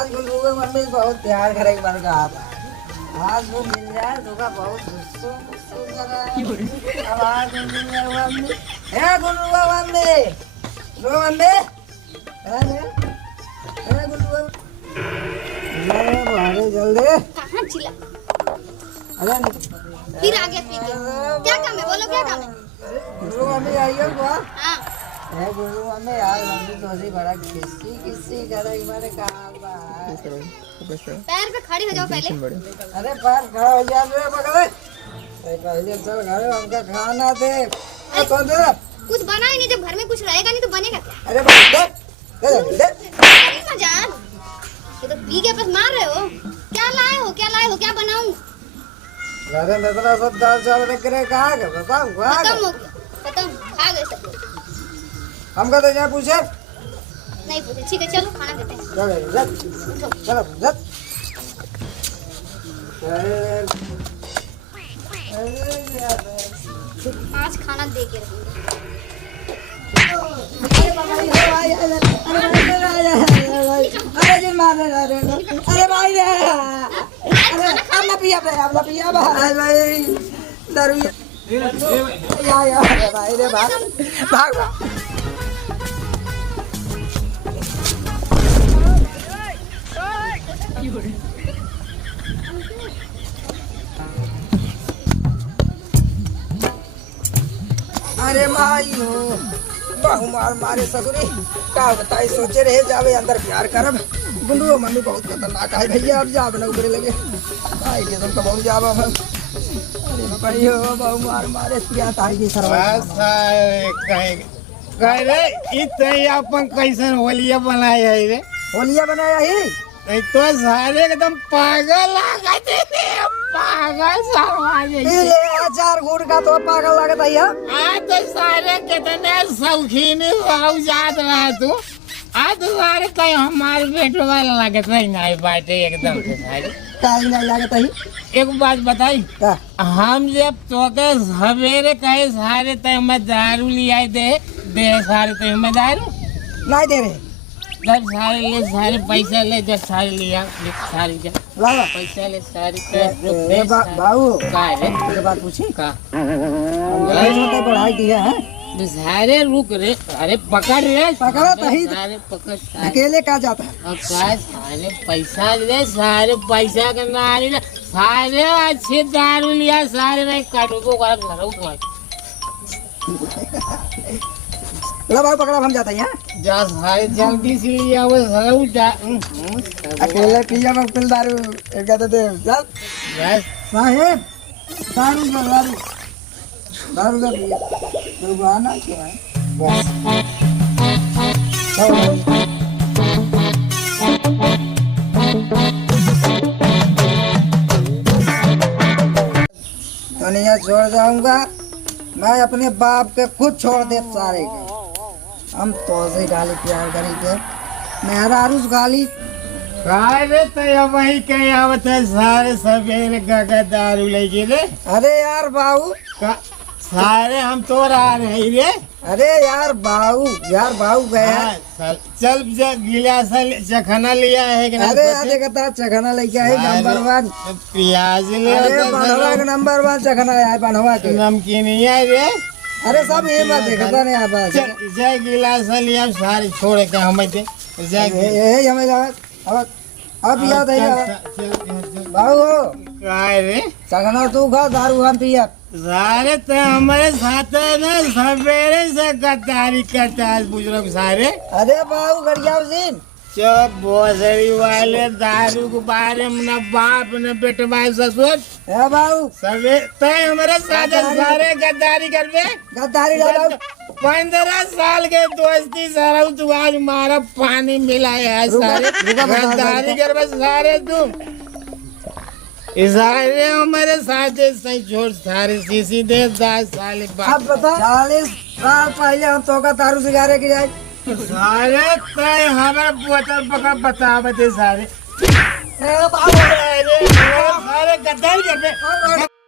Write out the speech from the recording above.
आज गुल्लू को मम्मी बहुत प्यार करेगी मर का आज वो मिल जाए तो का बहुत गुस्सो गुस्सो करा अब आज मिल जाए मम्मी है गुल्लू को मम्मी लो मम्मी है गुल्लू ले बाहर जल्दी कहां चिल्ला अरे फिर आ गया पी के क्या काम है बोलो क्या काम है गुल्लू मम्मी आई हो क्या हां है गुल्लू मम्मी यार मम्मी तो ऐसी बड़ा किसी करेगी मैंने कहा बा पैर पे खड़ी हो जाओ पहले अरे पैर खड़ा हो जा रे पकड़े पहले चल घर हमका खाना दे कौन दे कुछ बना ही नहीं जब घर में कुछ रहेगा नहीं तो बनेगा क्या अरे दे अरे मजाक ये तो पी के बस मार रहे हो क्या लाए हो क्या बनाऊं घर में इतना सब दाल चावल रख के कहा के बताओ खत्म हो गया खत्म खा गए सब लोग हमका तो क्या पूछे नहीं पूछे ठीक है चलो खाना देते हैं चलो चलो आज खाना दे के रहेंगे अरे जी मार अरे भाई रे अरे हमला पिया भाई दारू या भाई रे भाग अरे माई हो बहु मार मारे सगुनी का बताई सोचे रहे जावे अंदर प्यार करब गुंडू मम्मी बहुत खतरनाक है भैया अब जाब न उबरे लगे आई के तुम तो बहुत जाब हम अरे भाई हो बहु मार मारे क्या ताई की सरवा कह रे इतने अपन कैसन होलिया बनाए है रे होलिया बनाया ही नहीं तो सारे एकदम पागल लागत है पागल सरवाजे ये अचार गुड़ का तो पागल लगता है आ तो सारे कितने शौकीन हो जात रहा तू आ तो सारे कहीं हमारे बेटो वाला लागत नहीं बाटे एकदम से सारे काई नहीं लगता ही एक बात बताई का हम जब तोके सवेरे कहे सारे तय में दारू लिया दे सारे तय में दारू नहीं दे रहे जब सारे पैसा ले जब सारे लिया सारे जब लावा पैसा ले सारे बाबू का रे एक बात पूछी का छोटे पढ़ाई किया है सारे रुक रे अरे पकड़ रे पकड़ा तही सारे पकड़ सारे अकेले का जाता है अब का सारे पैसा ले सारे पैसा का नारी ले सारे अच्छे दारू लिया सारे नहीं काटो को घर घर ला बाबू पकड़ा हम जाता है यहाँ जा सारे जल्दी से लिया वो सारे जा अकेले पिया में पिल दारू एक कहते थे चल बस साहेब दारू का दारू का पिया तो बहाना क्या है दुनिया छोड़ जाऊंगा मैं अपने बाप के खुद छोड़ दे सारे के हम तो से गाली प्यार करी थे मेरा आरुष गाली रे तो वही कहीं आवत है सारे सवेरे गगा दारू लेके रे अरे यार बाबू सारे हम तो रहा रहे रे अरे यार बाबू गया हाँ, चल गिलास चखना लिया है कि नहीं अरे पता? आधे का चखना लेके आए नंबर 1 प्याज ले अरे बनवा का नंबर 1 चखना है बनवा के नमकीन है रे अरे सब ये मत देखता नहीं आप जय गिलास लिया सारे छोड़ के हम ये हमें अब याद है बाबू रे चखना तू खा दारू हम पिया सारे तो हमारे साथ है ना सवेरे से गद्दारी करता है बुजुर्ग सारे अरे बाबू गड़िया सीन चुप भोसड़ी वाले दारू के बारे में न बाप न बेटवा ससुर है बाबू सवेरे तय हमारे साथ सारे गद्दारी करबे गद्दारी डालो 15 साल के दोस्ती सारा तू आज मारा पानी मिलाया है सारे गद्दारी करबे सारे तुम सारे हमारे साथ सही छोड़ सारे सीसी दे 10 साल अब बता 40 साल पहले हम तो का दारू सिगारे की जाए सारे तय हमारे बोतल पका बतावते सारे बाबू सारे गद्दारी करबे